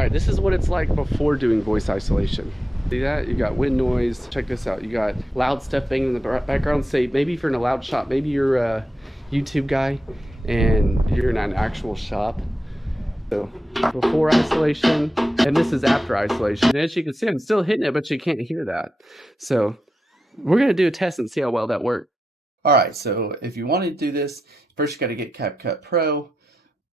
All right, this is what it's like before doing voice isolation. See that? You got wind noise. Check this out. You got loud stuff banging in the background. Say maybe if you're in a loud shop, maybe you're a YouTube guy and you're in an actual shop. So before isolation, and this is after isolation. And as you can see, I'm still hitting it, but you can't hear that. So we're gonna do a test and see how well that works. All right, so if you want to do this, first you got to get CapCut Pro.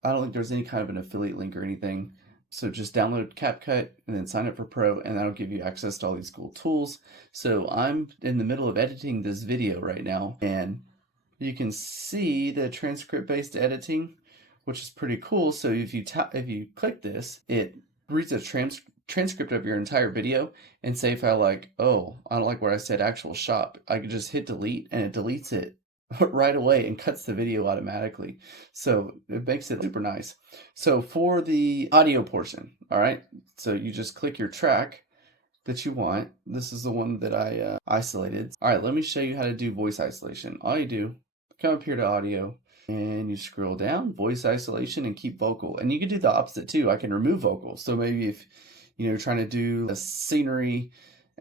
I don't think there's any kind of an affiliate link or anything. So just download CapCut and then sign up for Pro, and that'll give you access to all these cool tools. So I'm in the middle of editing this video right now, and you can see the transcript-based editing, which is pretty cool. So if you click this, it reads a transcript of your entire video, and say if I I don't like where I said actual shop, I could just hit delete and it deletes it right away and cuts the video automatically. So it makes it super nice. So for the audio portion, all right, so you just click your track that you want. This is the one that I isolated. All right, let me show you how to do voice isolation. All you do, come up here to audio and you scroll down, voice isolation, and keep vocal. And you can do the opposite too. I can remove vocals. So maybe if you're trying to do a scenery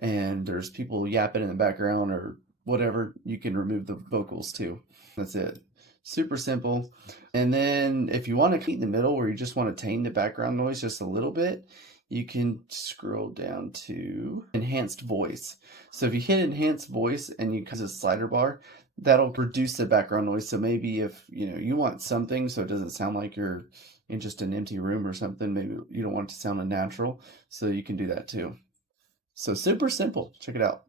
and there's people yapping in the background or whatever, you can remove the vocals too. That's it. Super simple. And then if you want to keep in the middle where you just want to tame the background noise just a little bit, you can scroll down to enhanced voice. So if you hit enhanced voice and you use a slider bar, that'll reduce the background noise. So maybe if you want something so it doesn't sound like you're in just an empty room or something, maybe you don't want it to sound unnatural, so you can do that too. So super simple. Check it out.